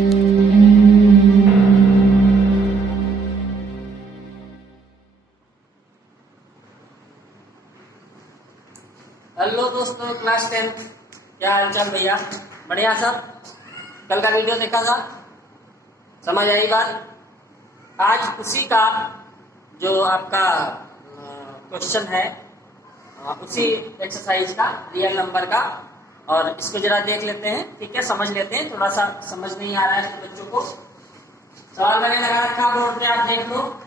Hello दोस्तों, class 10th, क्या हालचाल भैया? बढ़िया सब? कल का वीडियो देखा था, समझ आई बात? आज उसी का जो आपका क्वेश्चन है, उसी एक्सरसाइज का, रियल नंबर का, और इसको जरा देख लेते हैं, ठीक है? समझ लेते हैं, थोड़ा सा समझ नहीं आ रहा है तो बच्चों को। सवाल मैंने लगा रखा बोर्ड पे, आप देख लो।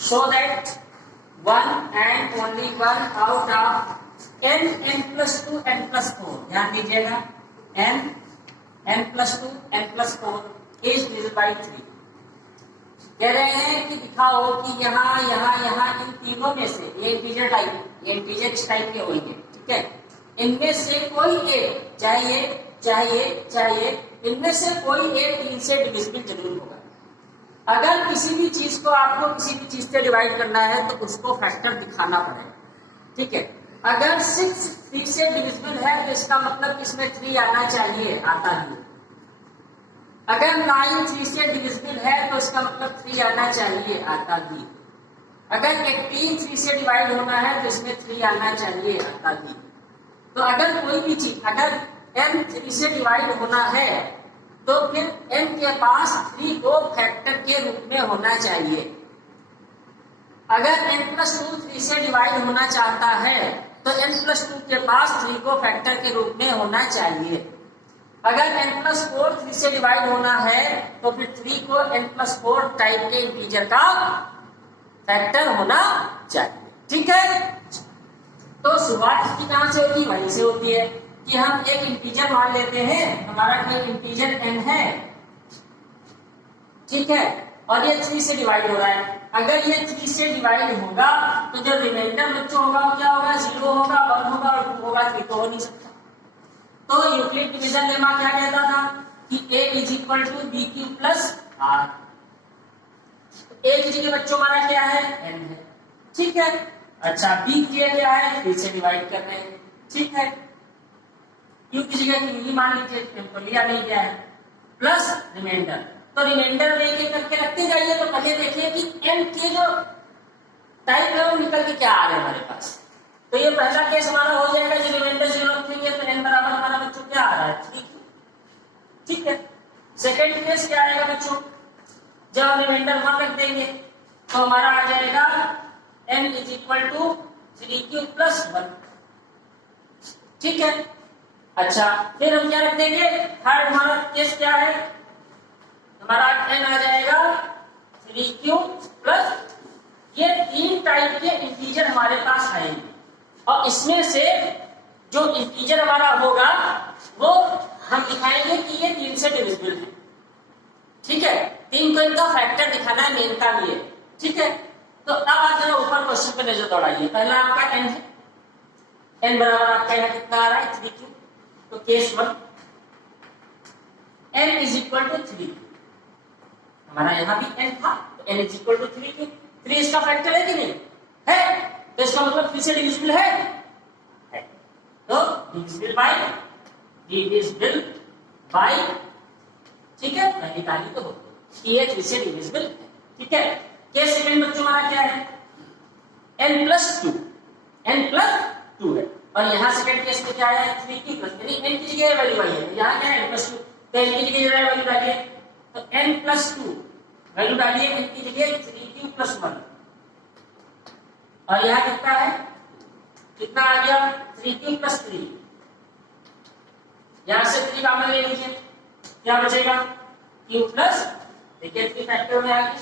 Show that one and only one out of n+2 n+4, ध्यान दीजिएगा, n+2 n+4 is divided by 3। कह रहे हैं कि दिखाओ कि यहाँ यहाँ यहाँ इन तीनों में से, ये इंटीजर टाइप, ये इंटीजर टाइप के होंगे, ठीक है? इनमें से कोई एक, चाहिए इनमें से कोई एक 3 से डिविजिबल जरूर होगा। अगर किसी भी चीज को आपको किसी भी चीज से डिवाइड करना है तो उसको फैक्टर दिखाना पड़ेगा, ठीक है? अगर 6 3 से डिविजिबल है तो इसका मतलब इसमें 3 आना चाहिए, आता ही। अगर 9 3 से डिविजिबल है तो इसका मतलब 3 आना चाहिए, आता ही। अगर 18 3 से डिवाइड होना है तो इसमें 3 आना चाहिए, आता ही। तो अगर कोई भी चीज, अगर n 3 से डिवाइड होना है तो फिर n के पास 3 को फैक्टर के रूप में होना चाहिए। अगर n+2 3 से डिवाइड होना चाहता है तो n+2 के पास 3 को फैक्टर के रूप में होना चाहिए। अगर n+4 3 से डिवाइड होना है तो फिर 3 को n+4 टाइप के इंटीजर का फैक्टर होना चाहिए, ठीक है? तो शुरुआत की कहां से होती है? वहीं से होती है कि हम एक इंटीजर मान लेते हैं, हमारा कोई इंटीजर n है, ठीक है? और ये 3 से डिवाइड हो रहा है। अगर ये 3 से डिवाइड होगा तो जो रिमाइंडर बच्चों होगा वो क्या होगा? 0 होगा, 1 होगा और 2 होगा, 3 तो हो नहीं सकता। तो यूक्लिड डिवीजन लेमा क्या कहता था कि a = bq + r। a की जगह बच्चों हमारा क्या है? n है, ठीक है? अच्छा, b क्या है? 3 से डिवाइड कर रहे हैं, ठीक है? q की जगह q ही मान लीजिए, तो लिया नहीं गया है, प्लस रिमाइंडर। तो रिमाइंडर एक एक करके रखते जाइए। तो पहले देखिए कि n के जो टाइप है वो निकल के क्या आ रहे हैं हमारे पास। तो ये पहला केस हमारा हो जाएगा, जो रिमाइंडर 0 रखेंगे तो n बराबर हमारा बच्चों क्या आ रहा है? 3, ठीक है? सेकेंड केस क्या आएगा बच्चों? जब हम रिमाइंडर 1 रख देंगे तो हमारा आ जाएगा n = 3q + 1, ठीक है? अच्छा, फिर हम क्या रख देंगे? थर्ड हमारा केस क्या है? हमारा n आ जाएगा 3q + ये 3 टाइप के इंटीजर हमारे पास आएंगे और इसमें से जो इंटीजर हमारा होगा वो हम दिखाएंगे कि ये 3 से डिविजिबल है, ठीक है? 3 को इनका फैक्टर दिखाना है, मेन काम ये, ठीक है? तो अब आप जरा ऊपर क्वेश्चन पे नजर दौड़ाइए। पहला आपका n है, n बराबर आपका यहाँ कितना आ रहा है? 3q। तो केस 1 n = 3, हमारा यहाँ भी n था तो n = 3q। 3 इसका फैक्टर है कि नहीं है? तो इसका मतलब 3 से डिविजिबल है। तो डिविजिबल बाय, ठीक है? पहली तारीख तो होती है 3 से डिविजिबल, ठीक है? केस सेकंड बच्चों हमारा क्या है? n+2 है और यहाँ सेकंड केस में क्या है? 3q +, यानी n की जगह वैल्यू आई है, यहाँ क्या है? n+2, तो n की जगह वैल्यू डालिए, तो n+2 वैल्यू डालिए, n की जगह 3q + 1 और यहाँ कितना है? कितना आ गया? 3q + 3। यहां से 3 कॉमन ले लीजिए, क्या बचेगा? q +, देखिए 3 फैक्टर में आ गया।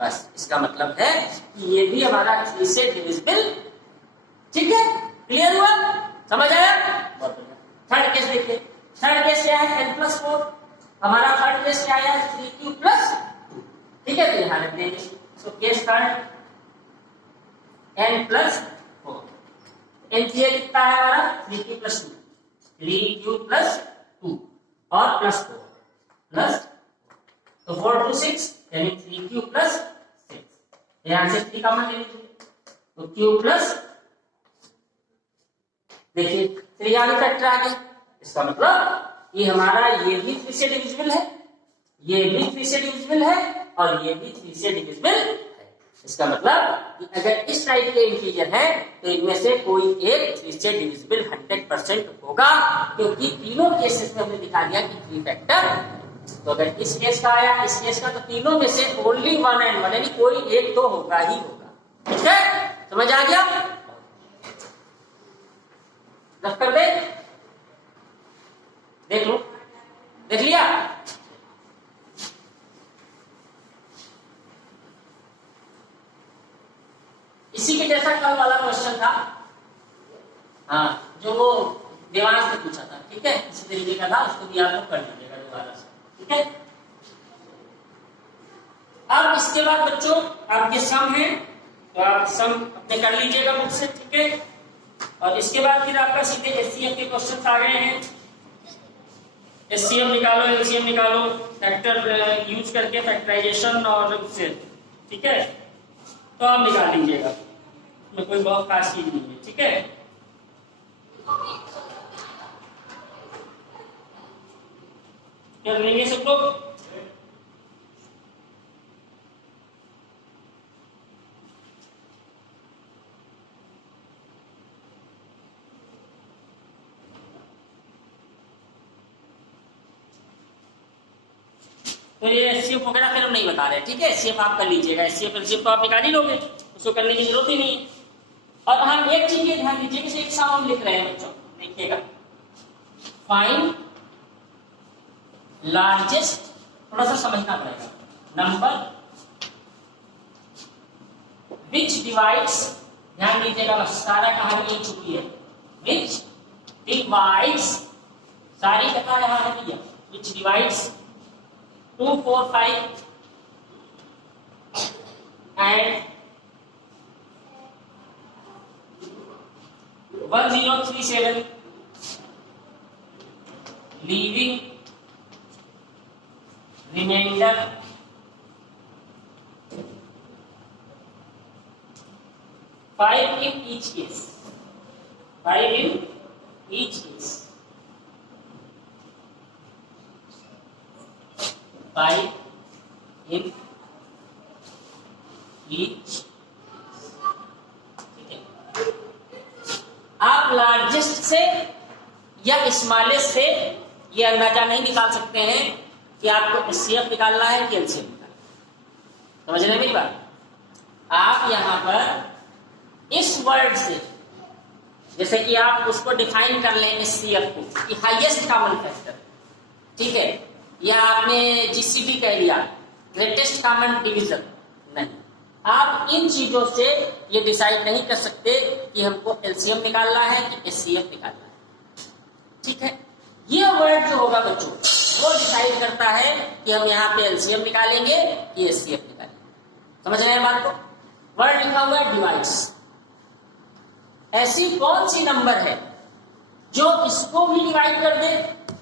बस इसका मतलब है कि ये भी हमारा 3 से डिविजिबल, ठीक है? क्लियर हुआ? समझ आया? बहुत बढ़िया। थर्ड केस देखिए, थर्ड केस क्या है? n+4। हमारा थर्ड केस क्या है? 3q + 2, ठीक है? तो यहां रख देंगे। तो केस थर्ड n+4, n की कितना है हमारा? 3q + 2, 3q + 2 और +4 प्लस, तो 4 to 6 यानी 3q + 6। यहां से 3 कॉमन ले लीजिए, तो q + देखिए 3 यानी फैक्टर आ गया, इसका मतलब ये हमारा ये भी 3 से डिविजिबल है, ये भी 3 से डिविजिबल है और ये भी 3 से डिविजिबल है। इसका मतलब कि अगर इस टाइप के इंटीजर है तो इनमें से कोई एक 3 से डिविजिबल 100% होगा, क्योंकि तीनों केसेस में हमने दिखा दिया कि 3 फैक्टर। तो अगर इस केस का आया, इस केस का, तो तीनों में से ओनली 1 एंड 1, यानी कोई एक तो होगा ही होगा। ठीक है, समझ आ गया? रख कर दे, देख लो, देख लिया? इसी के जैसा कल वाला क्वेश्चन था, हाँ, जो वो देवांश ने पूछा था। ठीक है, इसी तरीके का था, उसको भी आप लोग कर लीजिएगा दोबारा से। ठीक है, अब इसके बाद बच्चों आपके सम है, तो आप सम अपने कर लीजिएगा बुक से। ठीक है, और इसके बाद फिर आपका सीधे एचसीएफ के क्वेश्चन आ गए हैं। एचसीएफ निकालो, एलसीएम निकालो, फैक्टर यूज करके फैक्टराइजेशन और उससे। ठीक है, तो आप निकाल लीजिएगा, इसमें कोई बहुत खास चीज नहीं है। ठीक है, कर लेंगे सब लोग। तो ये एचसीएफ वगैरह फिर हम नहीं बता रहे। ठीक है, एचसीएफ आप कर लीजिएगा, एचसीएफ एलसीएफ तो आप निकाल ही लोगे, उसको करने की जरूरत ही नहीं है। और हम एक चीज ये ध्यान दीजिए कि एक सम हम लिख रहे हैं बच्चों, देखिएगा, फाइंड लार्जेस्ट, थोड़ा सा समझना पड़ेगा, नंबर विच डिवाइड्स, ध्यान दीजिएगा, बस सारा कहानी यही छुपी है, विच डिवाइड्स, सारी कथा यहां है भैया, विच divides 2, 4, 5 and 1037, leaving remainder 5 in each case, 5 in each case, 5 in each। ठीक है, आप लार्जेस्ट से या स्मॉलेस्ट से ये अंदाजा नहीं निकाल सकते हैं कि आपको एचसीएफ निकालना है कि एलसीएम निकालना है। समझ रहे हैं मेरी बात? आप यहां पर इस वर्ड से, जैसे कि आप उसको डिफाइन कर लें एचसीएफ को कि हाईएस्ट कॉमन फैक्टर, ठीक है, या आपने जीसीडी कह लिया, ग्रेटेस्ट कॉमन डिवीजन, नहीं, आप इन चीजों से ये डिसाइड नहीं कर सकते कि हमको एलसीएम निकालना है कि एचसीएफ निकालना है। ठीक है, ये वर्ड जो होगा बच्चों वो डिसाइड करता है कि हम यहाँ पे एलसीएम निकालेंगे कि एचसीएफ निकालेंगे। समझ रहे हैं बात को? वर्ड लिखा हुआ है डिवाइड्स, ऐसी कौन सी नंबर है जो इसको भी डिवाइड कर दे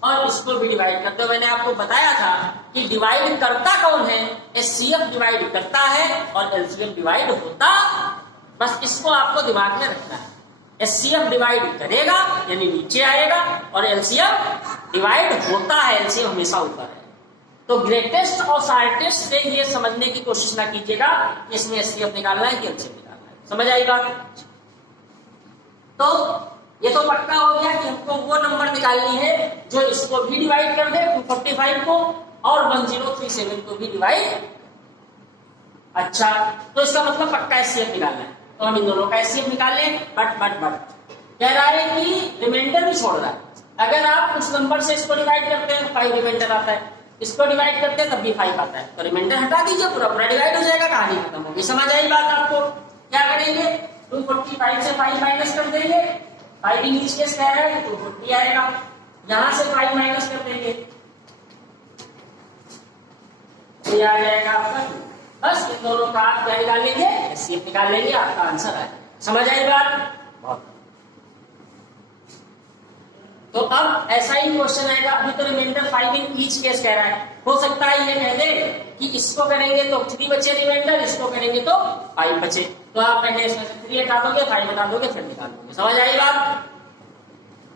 और इसको भी डिवाइड कर दे। मैंने आपको बताया था कि डिवाइड करता कौन है, एचसीएफ डिवाइड करता है और एलसीएम डिवाइड होता, बस इसको आपको दिमाग में रखना है। एचसीएफ डिवाइड करेगा यानी नीचे आएगा और एलसीएम डिवाइड होता है, एलसीएम हमेशा ऊपर है। तो ग्रेटेस्ट और शॉर्टेस्ट से ये समझने की कोशिश ना कीजिएगा कि इसमें एचसीएफ निकालना है कि एलसीएम निकालना है। समझ आएगा? तो ये तो पक्का हो गया कि हमको वो नंबर निकालनी है जो इसको भी डिवाइड कर दे 245 को और 1037 को भी डिवाइड। अच्छा, तो इसका मतलब पक्का एचसीएफ निकालना है, तो हम इन दोनों का एचसीएफ निकाल लें। बट कह रहा है कि रिमाइंडर भी छोड़ रहा है। अगर आप उस नंबर से इसको डिवाइड करते हैं 5 रिमाइंडर आता है, इसको डिवाइड करते हैं तब भी 5 आता है, तो रिमाइंडर हटा दीजिए, पूरा पूरा डिवाइड हो जाएगा, कहानी खत्म होगी। समझ आई बात आपको? क्या करेंगे, 245 से 5 माइनस कर देंगे, 5 इन ईच केस कह रहा है 240 आएगा, यहां से 5 माइनस कर देंगे, ये आ जाएगा आपका। बस इन दोनों का आप क्या निकाल लेंगे, एचसीएफ निकाल लेंगे, आपका आंसर आएगा। समझ आई बात? तो अब ऐसा ही क्वेश्चन आएगा, अभी तो रिमाइंडर 5 इन ईच केस कह रहा है, हो सकता है ये कह दे कि इसको करेंगे तो 3 बचे रिमाइंडर, इसको करेंगे तो 5 बचे, तो आप पहले इसमें से 3 हटा दोगे, 5 हटा दोगे, फिर निकाल दोगे। समझ आई बात?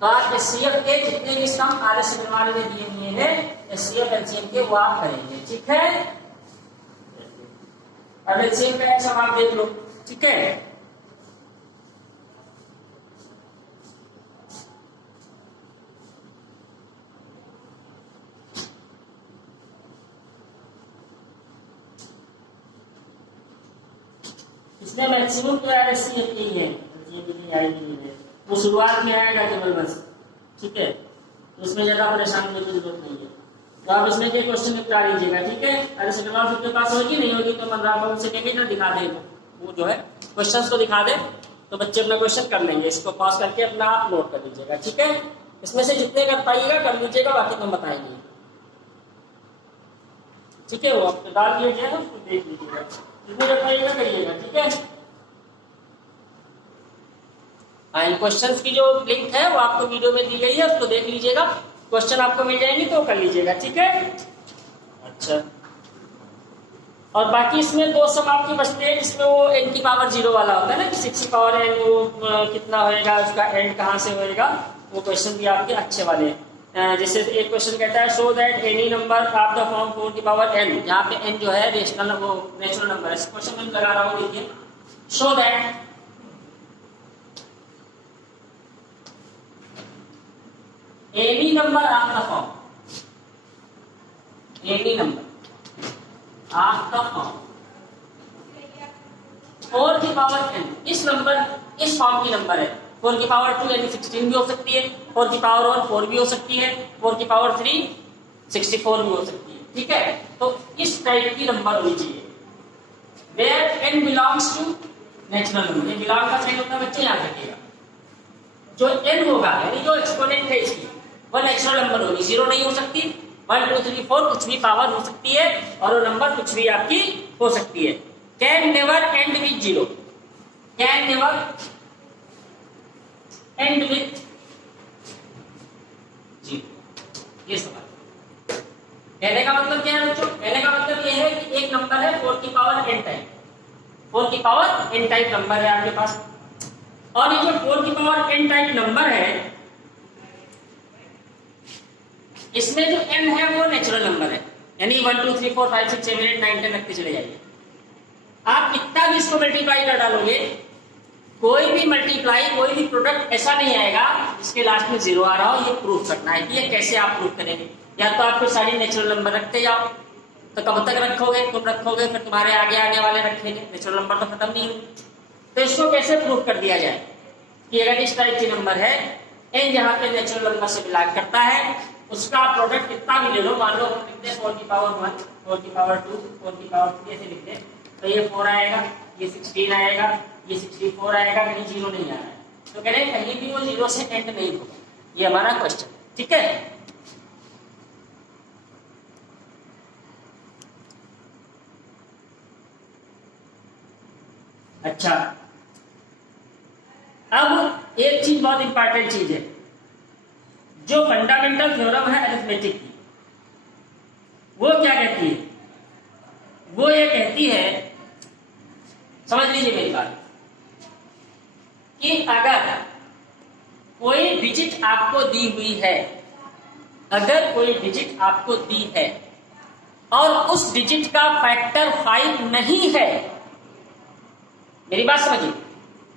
तो आप HCF के जितने भी सम आर एस वाले ने दिए हुए हैं HCF LCM के वो आप करेंगे, ठीक है। अब LCM का सम आप देख लो, ठीक है। इसमें मैक्सिमम तो यार HCF की ही है, वो शुरुआत में आएगा केवल बस, ठीक है। उसमें ज्यादा परेशान होने की जरूरत नहीं है। तो आप इसमें के क्वेश्चन निपटा लीजिएगा, ठीक है। अरे सेकंड बार आपके पास होगी नहीं होगी तो मतलब से केमिस्ट्री दिखा दे, वो जो है क्वेश्चंस को दिखा दे तो बच्चे अपना क्वेश्चन कर लेंगे। इसको पॉज करके अपना आप नोट कर लीजिएगा, ठीक है। इसमें से जितने कर पाइएगा कर लीजिएगा, बाकी तुम बताएंगे, ठीक है। वो आप डाल दिया गया ना, उसको देख लीजिएगा, जितने कर पाइएगा करिएगा, ठीक है। इन क्वेश्चंस की जो लिंक है वो आपको वीडियो में दी गई है, उसको देख लीजिएगा, क्वेश्चन आपको मिल जाएंगे तो कर लीजिएगा, ठीक है। अच्छा, और बाकी इसमें दो सम आपकी बचते हैं जिसमें वो n की पावर 0 वाला होता है ना कि 6 की पावर n वो कितना होएगा, उसका एंड कहाँ से होएगा, वो क्वेश्चन भी आपके अच्छे वाले हैं। जैसे एक क्वेश्चन कहता है show that any number of the form 4 की पावर n, यहाँ पे n जो है रेशनल वो नेचुरल नंबर है। क्वेश्चन में लगा रहा हूँ, देखिए, show that any number of the form, any number of the form 4 की पावर n, इस नंबर इस फॉर्म की नंबर है 4 की पावर 2 यानी 16 भी हो सकती है, 4 की पावर 1 4 भी हो सकती है, 4 की पावर 3 64 भी हो सकती है, ठीक है। तो इस टाइप की नंबर होनी चाहिए where n belongs to natural number. ये बिलोंग का साइन होता है बच्चे, याद रखिएगा। जो n होगा यानी जो एक्सपोनेंट है इसकी वो नेचुरल नंबर होगी, 0 नहीं हो सकती, 1 2 3 4 कुछ भी पावर हो सकती है और वो नंबर कुछ भी आपकी हो सकती है। Can never and with 0, can never and with 0, ये सवाल। कहने का मतलब क्या है बच्चों, कहने का मतलब ये है कि एक नंबर है 4 की पावर n टाइप, 4 की पावर n टाइप नंबर है आपके पास, और ये जो 4 की पावर n टाइप नंबर है इसमें जो n है वो नेचुरल नंबर है, यानी 1 2 3 4 5 6 7 8 9 10 रखते चले जाइए। आप कितना भी इसको मल्टीप्लाई कर डालोगे, कोई भी मल्टीप्लाई कोई भी प्रोडक्ट ऐसा नहीं आएगा जिसके लास्ट में 0 आ रहा हो। ये प्रूफ करना है कि ये कैसे आप प्रूफ करेंगे। या तो आप फिर सारी नेचुरल नंबर रखते जाओ, तो कब तक रखोगे, तुम रखोगे फिर तुम्हारे आगे आने वाले रखेंगे, नेचुरल नंबर तो खत्म नहीं होगी। तो इसको कैसे प्रूफ कर दिया जाए कि अगर इस टाइप की नंबर है n जहाँ पे नेचुरल नंबर से बिलोंग करता है, उसका प्रोडक्ट कितना भी ले लो, मान लो हम लिखते हैं 4 की पावर 1 4 की पावर 2 4 की पावर 3 ऐसे लिखते हैं, तो ये 4 आएगा, ये 16 आएगा, ये 64 आएगा, कहीं 0 नहीं आ रहा है। तो कह रहे हैं कहीं भी वो 0 से एंड नहीं होगा। ये हमारा क्वेश्चन, ठीक है। अच्छा, अब एक चीज बहुत इंपॉर्टेंट चीज है, जो फंडामेंटल थ्योरम है अरिथमेटिक की, वो क्या कहती है, वो ये कहती है, समझ लीजिए मेरी बात, कि अगर कोई डिजिट आपको दी हुई है, अगर कोई डिजिट आपको दी है और उस डिजिट का फैक्टर 5 नहीं है, मेरी बात समझिए,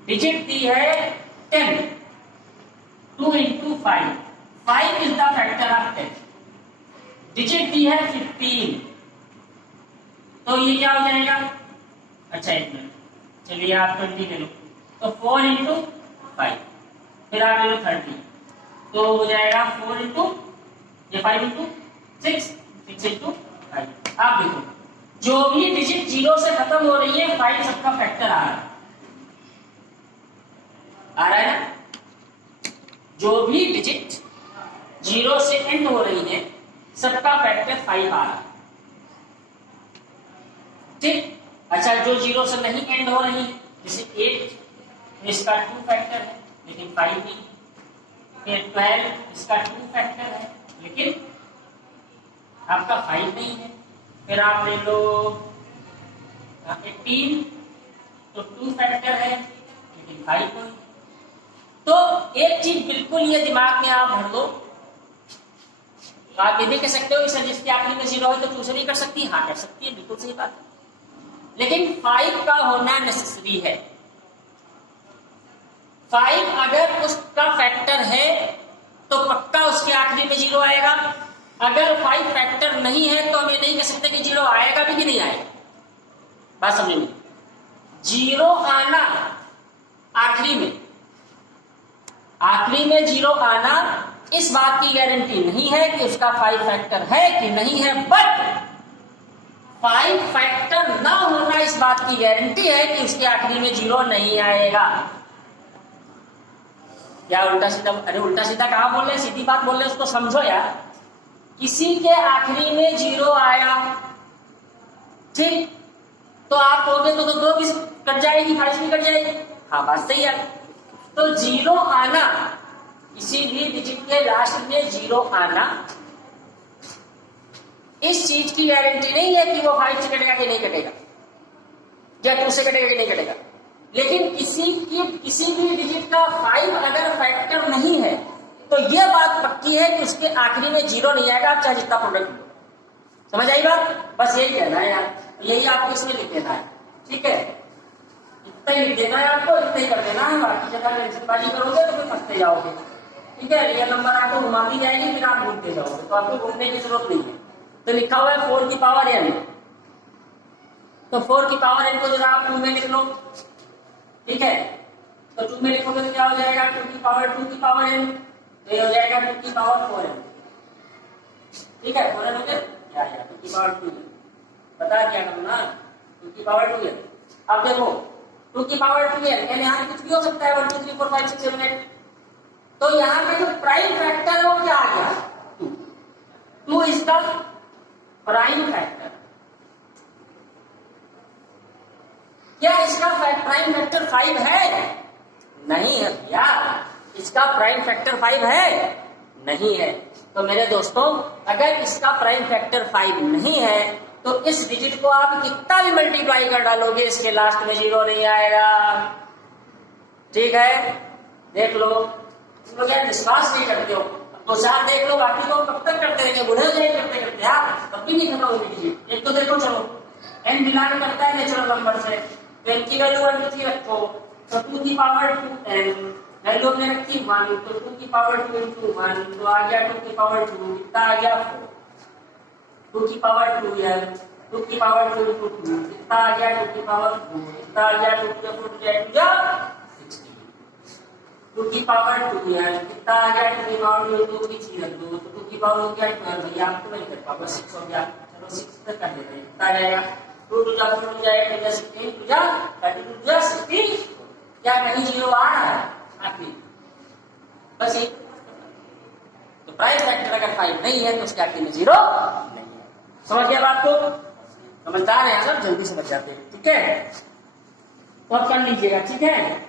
डिजिट दी है 10, 2 into 5, 5 is the factor of 10, digit दी है 15, तो ये क्या हो जाएगा, अच्छा एक मिनट, चलिए आप 20 ले लो, तो 4 into 5, फिर आप ले लो 30, तो हो जाएगा 4 into ये 5 into 6, 6 into 5। आप देखो जो भी डिजिट 0 से खत्म हो रही है 5 सबका फैक्टर आ रहा है, आ रहा है ना। जो भी डिजिट 0 से एंड हो रही है सबका फैक्टर 5 आ रहा है, ठीक। अच्छा, जो 0 से नहीं एंड हो रही है जैसे 8, इसका 2 फैक्टर है लेकिन 5 नहीं, फिर 12 इसका 2 फैक्टर है लेकिन आपका 5 नहीं है, फिर आप ले लो 18, तो 2 फैक्टर है लेकिन 5 नहीं, तो एक चीज बिल्कुल ये दिमाग में आप भर दो, आप ये भी कह सकते हो सर जिसकी आखिरी में 0 है तो चूज नहीं कर सकती, हाँ कर सकती है, बिल्कुल सही बात है, लेकिन 5 का होना नेसेसरी है। 5 अगर उसका फैक्टर है तो पक्का उसके आखिरी में 0 आएगा। अगर 5 फैक्टर नहीं है तो हम ये नहीं कह सकते कि 0 आएगा भी कि नहीं आएगा। बात समझिए, 0 आना आखिरी में 0 आना इस बात की गारंटी नहीं है कि उसका 5 फैक्टर है कि नहीं है, बट 5 फैक्टर ना होना इस बात की गारंटी है कि उसके आखिरी में 0 नहीं आएगा। क्या उल्टा सीधा, अरे उल्टा सीधा कहां बोल रहे, सीधी बात बोल रहे, उसको समझो यार। किसी के आखिरी में 0 आया, ठीक, तो आप कहोगे तो 2 भी कट जाएगी, 5 भी कट जाएगी, हाँ बात सही है। तो 0 आना, किसी भी डिजिट के लास्ट में 0 आना, इस चीज की गारंटी नहीं है कि वो 5 से कटेगा कि नहीं कटेगा, या 2 से कटेगा कि नहीं कटेगा। लेकिन किसी भी डिजिट का 5 अगर फैक्टर नहीं है तो यह बात पक्की है कि उसके आखिरी में 0 नहीं आएगा, चाहे जितना प्रोडक्ट लो। समझ आई बात? बस यही कहना है यार, यही आपको इसमें लिख देना है, ठीक है, इतना ही लिख देना है आपको, इतना ही कर देना है, बाकी जगह टेंशनबाजी करोगे तो फिर फंसते जाओगे, ठीक है। रियल नंबर आपको घुमाती जाएगी, फिर आप घूमते जाओगे, तो आपको घूमने की जरूरत नहीं है। तो लिखा हुआ है 4 की पावर n, तो 4 की पावर n को जरा आप 2 में लिख लो, ठीक है। तो 2 में लिखोगे तो क्या हो जाएगा, 2 की पावर 2 की पावर n, तो ये हो जाएगा 2 की पावर 4n, ठीक है। 4n हो गया, क्या आया 2 की पावर 2n, बता क्या करना, 2 की पावर 2n। अब देखो 2 की पावर 2n, यानी यहाँ कुछ भी हो सकता है, 1 2 3 4 5 6 7 8, तो यहाँ पे जो प्राइम फैक्टर है वो क्या आ गया, 2 इसका प्राइम फैक्टर। क्या इसका प्राइम फैक्टर 5 है? नहीं है भैया, इसका प्राइम फैक्टर 5 है नहीं है। तो मेरे दोस्तों, अगर इसका प्राइम फैक्टर 5 नहीं है तो इस डिजिट को आप कितना भी मल्टीप्लाई कर डालोगे, इसके लास्ट में 0 नहीं आएगा, ठीक है। देख लो, तुम लोग यार विश्वास नहीं करते हो, तो 4 देख लो, बाकी तो कब तक करते रहेंगे, बुढ़े हो जाए करते करते यार, तब भी नहीं खत्म होगी डिजिट। एक तो देखो, चलो n बिलोंग करता है नेचुरल नंबर से, तो n की वैल्यू 1 2 3 रखो, तो 2 की पावर 2n, वैल्यू हमने रखी 1, तो 2 की पावर 2 into 1, तो आ गया 2 की पावर 2, कितना आ गया 4, 2 की पावर 2n, 2 की पावर 2 into 2, कितना आ गया 2 की पावर 2, कितना आ गया 2 की पावर 2 16, 2 की पावर 2n, कितना आ गया 2 की पावर 2 into 3 रख दो, तो 2 की पावर हो गया 12, भैया आपको नहीं कर पाऊंगा, 6 हो गया, चलो 6 तक कर देते हैं, कितना आ जाएगा 2 2 जा 4 जाएगा 2 जा 16, 2 जा 32 जा 60, क्या कहीं 0 आ रहा है आखिरी, बस ये। तो प्राइम फैक्टर अगर 5 नहीं है तो उसके आखिरी में 0 नहीं है। समझ गया बात को? समझदार है सब, जल्दी समझ जाते हैं, ठीक है। तो अब कर लीजिएगा, ठीक है।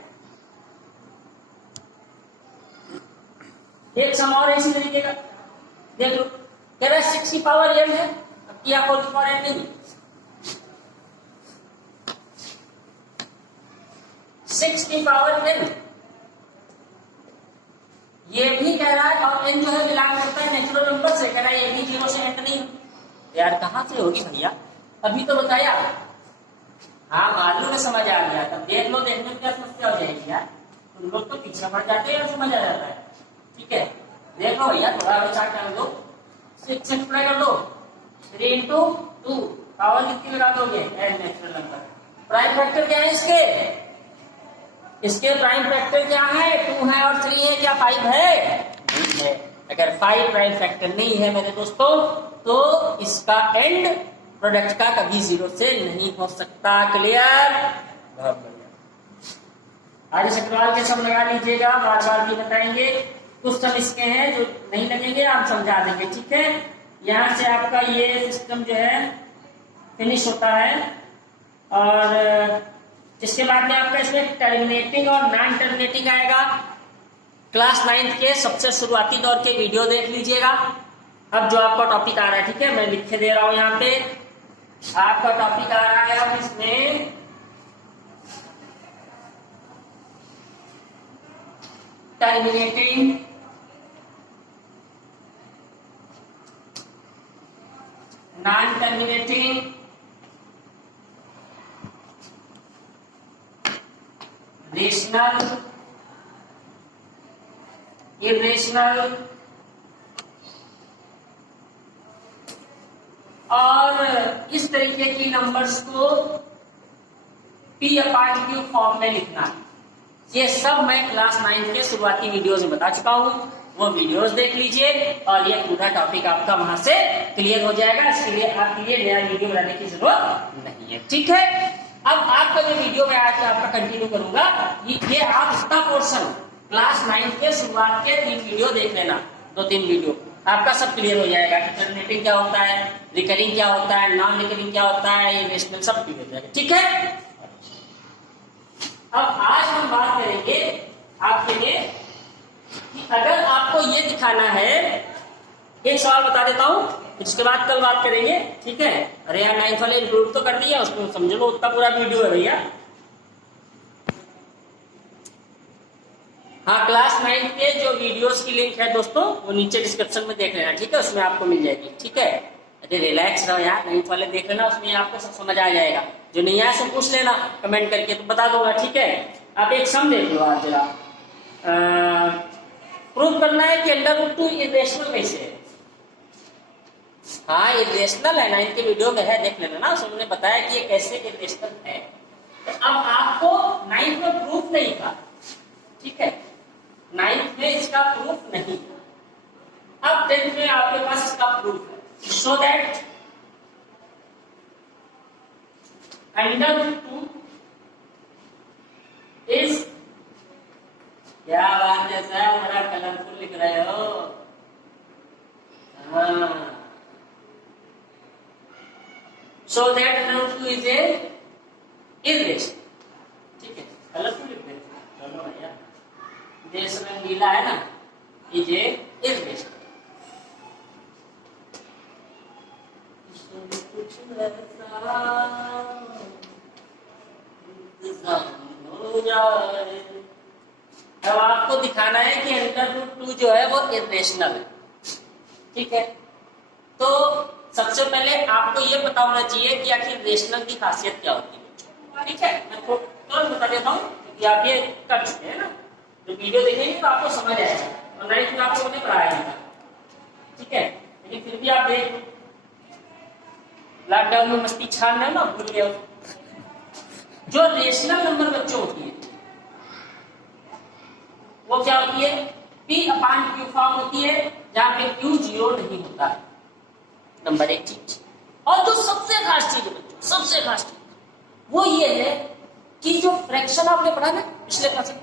एक सम और इसी तरीके का देख लो, कह रहा है 6 की पावर n है, अब किया 4 की पावर n नहीं, 6 की पावर n, ये भी कह रहा है, और n जो है बिलोंग करता है नेचुरल नंबर से, कह रहा है ये भी 0 से एंड नहीं। यार कहां से होगी भैया, अभी तो बताया, हाँ मालूम में समझ आ गया, तब देख लो, देखने में क्या समस्या हो जाएगी यार, तुम लोग तो पीछे पड़ जाते हैं और समझ आ जाता है, ठीक है। देखो भैया थोड़ा विचार कर लो, 6 मल्टीप्लाई कर लो, 3 into 2, पावर कितनी लगा दोगे, n natural number. Prime factor क्या है इसके प्राइम फैक्टर क्या है, 2 है और 3 है, क्या 5 है? नहीं है। अगर 5 प्राइम फैक्टर नहीं है मेरे दोस्तों, तो इसका एंड प्रोडक्ट का कभी 0 से नहीं हो सकता। क्लियर? बहुत बढ़िया। आर्य सग्रवाल के सब लगा लीजिएगा, बार बार भी बताएंगे, कुछ सम इसके हैं जो नहीं लगेंगे, आप समझा देंगे, ठीक है। यहाँ से आपका ये सिस्टम जो है फिनिश होता है, और इसके बाद में आपका इसमें टर्मिनेटिंग और नॉन टर्मिनेटिंग आएगा। क्लास 9th के सबसे शुरुआती दौर के वीडियो देख लीजिएगा। अब जो आपका टॉपिक आ रहा है, ठीक है, मैं लिख के दे रहा हूं यहाँ पे, आपका टॉपिक आ रहा है अब इसमें terminating non terminating rational irrational और इस तरीके की नंबर्स को पी अपार्ट क्यू फॉर्म में लिखना है। ये सब मैं क्लास 9 के शुरुआती वीडियोस में बता चुका हूँ, वो वीडियोस देख लीजिए और ये पूरा टॉपिक आपका वहां से क्लियर हो जाएगा। इसके लिए आपके लिए नया वीडियो बनाने की जरूरत नहीं है, ठीक है। अब आपका जो वीडियो मैं आज आपका कंटिन्यू करूंगा, ये आप इसका पोर्शन क्लास 9 के शुरुआत के 3 वीडियो देख लेना, 2-3 वीडियो आपका सब क्लियर हो जाएगा कि टर्मिनेटिंग क्या होता है, रिकरिंग क्या होता है, नॉन रिकरिंग क्या होता है, इरेशनल सब क्लियर हो जाएगा, ठीक है। अब आज हम बात करेंगे आपके लिए कि अगर आपको ये दिखाना है, एक सवाल बता देता हूं, इसके बाद कल बात करेंगे, ठीक है। अरे यार 9th वाले इंक्लूड तो कर दिया, उसको समझ लो, उतना पूरा वीडियो है भैया। हाँ, क्लास 9 के जो वीडियोस की लिंक है दोस्तों, वो नीचे डिस्क्रिप्शन में देख लेना, ठीक है, उसमें आपको मिल जाएगी, ठीक है। अरे रिलैक्स रहो यार, 9th वाले देख लेना, उसमें आपको सब समझ आ जाएगा। जो नहीं आया सब पूछ लेना कमेंट करके, तो बता दूंगा, ठीक है। आप एक सम देख लो आज जरा, प्रूव करना है कि √2 इरेशनल कैसे है। हाँ, इरेशनल है, 9th के वीडियो में है, देख लेना ना, उसने बताया कि ये कैसे इरेशनल है। तो अब आपको 9th में प्रूफ नहीं था, ठीक है, 9th में इसका प्रूफ नहीं, अब 10th में आपके पास इसका प्रूफ है। सो दैट √2 इज, क्या बात है सर, बड़ा कलरफुल लिख रहे हो। So that √2 is a irrational, ठीक है, कलरफुल लिख रहे हो, चलो भैया, देश में नीला है ना, इज ए इरेशनल। अब आपको दिखाना है कि √2 जो है वो इरेशनल है, ठीक है। तो सबसे पहले आपको ये पता होना चाहिए कि आखिर रेशनल की खासियत क्या होती है, ठीक है। मैं तुरंत बता देता हूँ कि आप ये कर चुके हैं ना, जो वीडियो देखेंगे तो आपको समझ आएगा, और 9th में आपको नहीं पढ़ाया था, ठीक है, लेकिन फिर भी आप देख, लॉकडाउन में मस्ती छान रहे ना, भूल गए। जो रेशनल नंबर बच्चों होती है वो क्या होती है, P अपान Q फॉर्म होती है, जहां पे Q 0 नहीं होता है, नंबर 1 चीज। और जो सबसे खास चीज है बच्चों, सबसे खास चीज वो ये है कि जो फ्रैक्शन आपने पढ़ा ना पिछले क्लास में,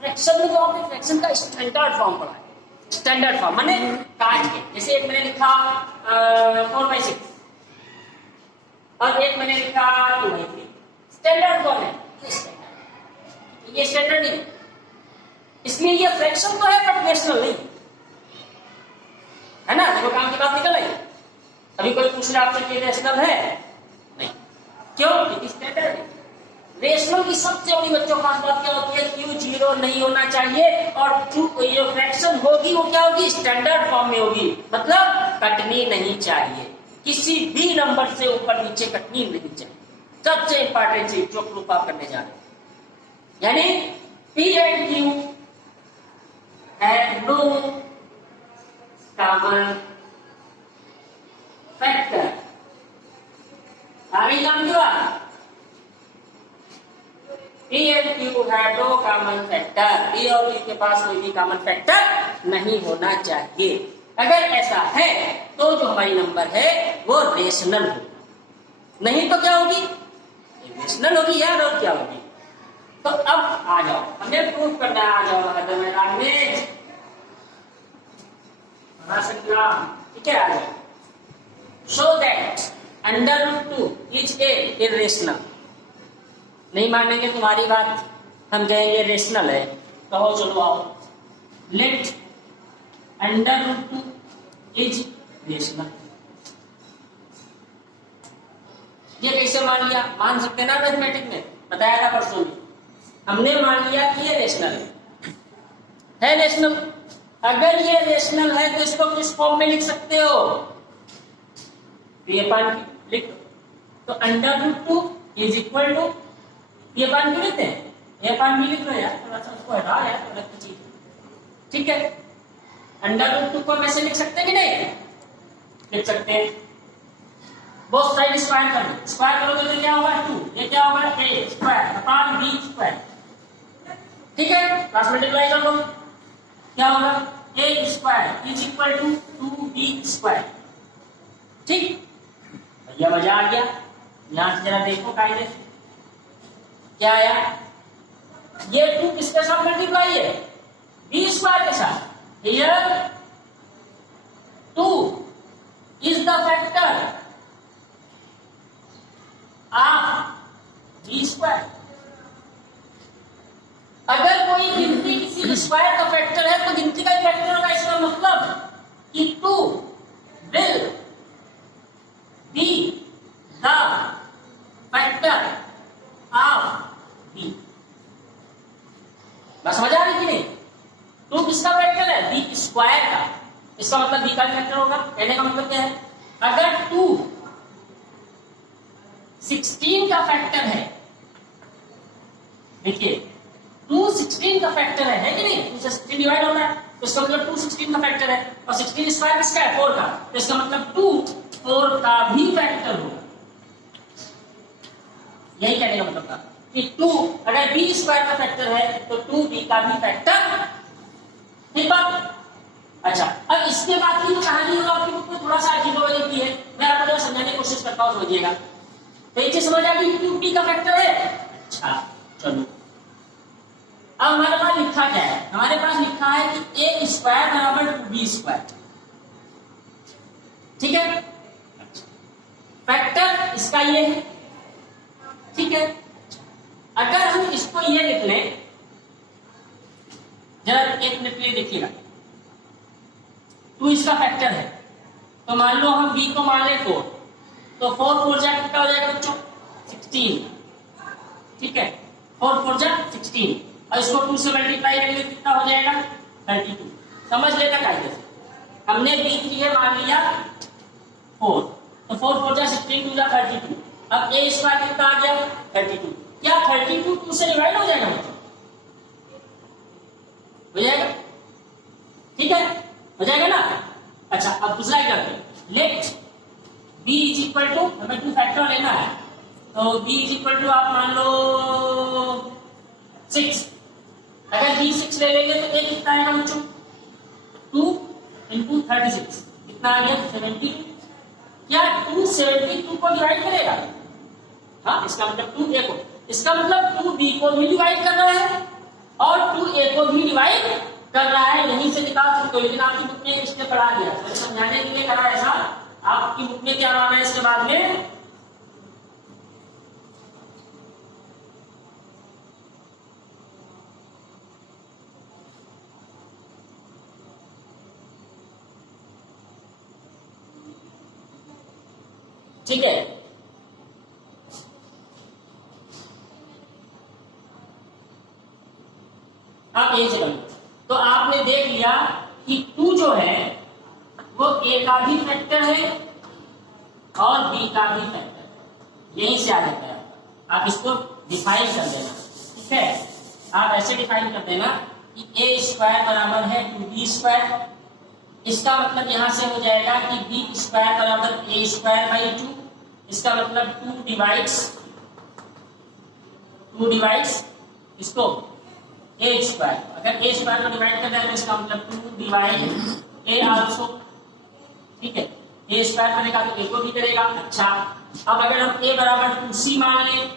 फ्रैक्शन में जो आपने फ्रैक्शन का स्टैंडर्ड फॉर्म पढ़ा है, स्टैंडर्ड फॉर्म माने काट के, जैसे एक मैंने लिखा 4/6 और एक मैंने लिखा 2/3, स्टैंडर्ड कौन है, ये स्टैंडर्ड नहीं, इसलिए ये फ्रैक्शन तो है बट रेशनल नहीं है ना। देखो काम की बात निकल आई। अभी कोई पूछ रहा आपसे कि रेशनल है, नहीं, क्यों, क्योंकि स्टैंडर्ड है। रेशनल की सबसे बड़ी बच्चों खास बात क्या होती है, Q 0 नहीं होना चाहिए, और जो फ्रैक्शन होगी वो क्या होगी, स्टैंडर्ड फॉर्म में होगी, मतलब कटनी नहीं चाहिए, किसी भी नंबर से ऊपर नीचे कटनी नहीं चाहिए। सबसे इंपॉर्टेंट चीज जो प्रूफ आप करने जा रहे हैं, यानी P and Q have no common factor। आगे काम क्या, P and Q have no common factor, P और Q के पास कोई भी कॉमन फैक्टर नहीं होना चाहिए। अगर ऐसा है तो जो हमारी नंबर है वो रेशनल होगी, नहीं तो क्या होगी, रेशनल होगी यार, और क्या होगी। तो अब आ जाओ, हमें प्रूफ करना है, आ जाओ मैदान में, ठीक है, आ जाओ। So that √2 is a irrational. नहीं मानेंगे तुम्हारी बात, हम कहेंगे रेशनल है, कहो चलो आओ, लेट √2 इज रेशनल। ये कैसे मान लिया, मान सकते ना, मैथमेटिक्स में बताया था परसों में, हमने मान लिया कि ये रेशनल है रेशनल। अगर ये रेशनल है तो इसको किस फॉर्म में लिख सकते हो, ये पान लिख तो under root 2 is equal to, ये पान क्यों लिखते हैं, ये पान भी लिख लो यार, थोड़ा सा उसको हटा यार, अलग की चीज, ठीक है। अंडर रूट 2 को वैसे लिख सकते हैं कि नहीं, लिख सकते हैं। बोथ साइड स्क्वायर कर लो, स्क्वायर करोगे तो क्या होगा 2, ये क्या होगा a square upon b square, ठीक है। क्रॉस मल्टीप्लाई कर लो, क्या होगा a square is equal to 2b square, ठीक। भैया मजा आ गया। यहां से जरा देखो कायदे से क्या आया, ये 2 किसके साथ मल्टीप्लाई है, b स्क्वायर के साथ। Here 2 is the factor of b square. अगर कोई गिनती किसी स्क्वायर का फैक्टर है तो गिनती का फैक्टर होगा, इसका मतलब कि 2 will be the factor of b। बस समझ आ रही कि नहीं, 2 किसका फैक्टर है, b स्क्वायर का, इसका मतलब b का फैक्टर होगा। कहने का मतलब क्या है, अगर 2 16 का फैक्टर है, देखिए 2 16 का फैक्टर है कि नहीं, 2 से 16 डिवाइड होता है तो इसका मतलब 2 16 का फैक्टर है, और 16 स्क्वायर किसका है 4 का, तो इसका मतलब 2 4 का भी फैक्टर होगा। यही कहने का मतलब था कि 2 अगर b स्क्वायर का फैक्टर है तो 2b का भी फैक्टर, ठीक बात। अच्छा, अब इसके बाद की जो कहानी है आपकी बुक में थोड़ा सा अजीब वजह की है, मैं आपको जरा समझाने की कोशिश करता हूं, समझिएगा। तो एक चीज समझ आ गई कि 2b का फैक्टर है। अच्छा चलो, अब हमारे पास लिखा क्या है, हमारे पास लिखा है कि a स्क्वायर बराबर 2b स्क्वायर, ठीक है। फैक्टर इसका ये है, ठीक है। अगर हम इसको ये लिख लें, जरा एक मिनट के लिए देखिएगा, 2 इसका फैक्टर है तो मान लो हम b को मान ले 4, तो 4 4 जा कितना हो जाएगा बच्चों 16, ठीक है। 4 4 जा 16 और इसको 2 से मल्टीप्लाई करेंगे कितना हो जाएगा 32। समझ लेना कायदे से, हमने b की है मान लिया 4, तो 4 4 जा 16 2 जा 32। अब a स्क्वायर कितना आ गया 32, क्या 32 2 से डिवाइड हो जाएगा बच्चों, हो जाएगा, ठीक है, हो जाएगा ना। अच्छा अब दूसरा क्या करते हैं, let b is equal to, हमें 2 फैक्टर लेना है, तो b इज इक्वल टू आप मान लो 6। अगर b 6 ले लेंगे तो a कितना आएगा बच्चों 2 इंटू 36 कितना आ गया 72। क्या 2 72 को डिवाइड करेगा, हाँ इसका मतलब 2 a को, इसका मतलब 2 b को भी डिवाइड कर रहा है और 2 a को भी डिवाइड कर रहा है, यहीं से निकाल सकते हो। लेकिन आपकी बुक में इसने पढ़ा दिया, तो समझाने के लिए करा ऐसा, आपकी बुक में क्या नाम है इसके बाद में, ठीक है। आप यही से करें तो आपने देख लिया कि 2 जो है वो a का भी फैक्टर है और b का भी फैक्टर, यहीं से आ जाता है। आप इसको डिफाइन कर देना, ठीक है। आप ऐसे डिफाइन कर देना कि a स्क्वायर बराबर है 2b स्क्वायर, इसका मतलब यहां से हो जाएगा कि b स्क्वायर बराबर a स्क्वायर बाई 2, इसका मतलब 2 डिवाइड्स इसको a स्क्वायर, अगर a स्क्वायर को डिवाइड कर दें तो इसका मतलब 2 डिवाइड a आल्सो, ठीक है। a स्क्वायर करेगा तो a को भी करेगा। अच्छा अब अगर हम a बराबर 2c मान लें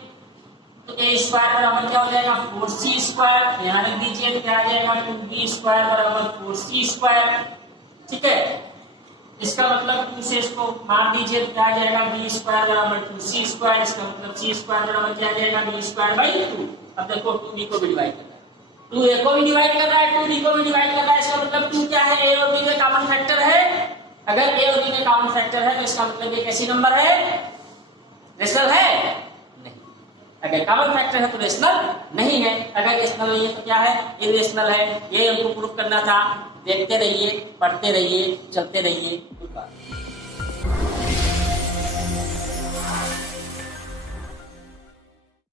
तो a स्क्वायर बराबर क्या हो जाएगा 4c स्क्वायर, यहां रख दीजिए तो क्या आ जाएगा 2b स्क्वायर बराबर 4c स्क्वायर, ठीक है। इसका मतलब 2 से इसको मार दीजिए तो क्या आ जाएगा b स्क्वायर बराबर 2c स्क्वायर, इसका मतलब c स्क्वायर बराबर क्या आ जाएगा b स्क्वायर बाई 2। अब देखो 2b को भी डिवाइड कर रहा है, 2 a को भी डिवाइड कर रहा है, 2b को भी डिवाइड कर रहा है, इसका मतलब 2 क्या है a और b में कॉमन फैक्टर है। अगर a और b में कॉमन फैक्टर है तो इसका मतलब ये कैसी नंबर है, रेशनल है नहीं, अगर कॉमन फैक्टर है तो रेशनल नहीं है, अगर रेशनल नहीं है तो क्या है, इरेशनल है। ये हमको प्रूफ करना था। देखते रहिए, पढ़ते रहिए, चलते रहिए।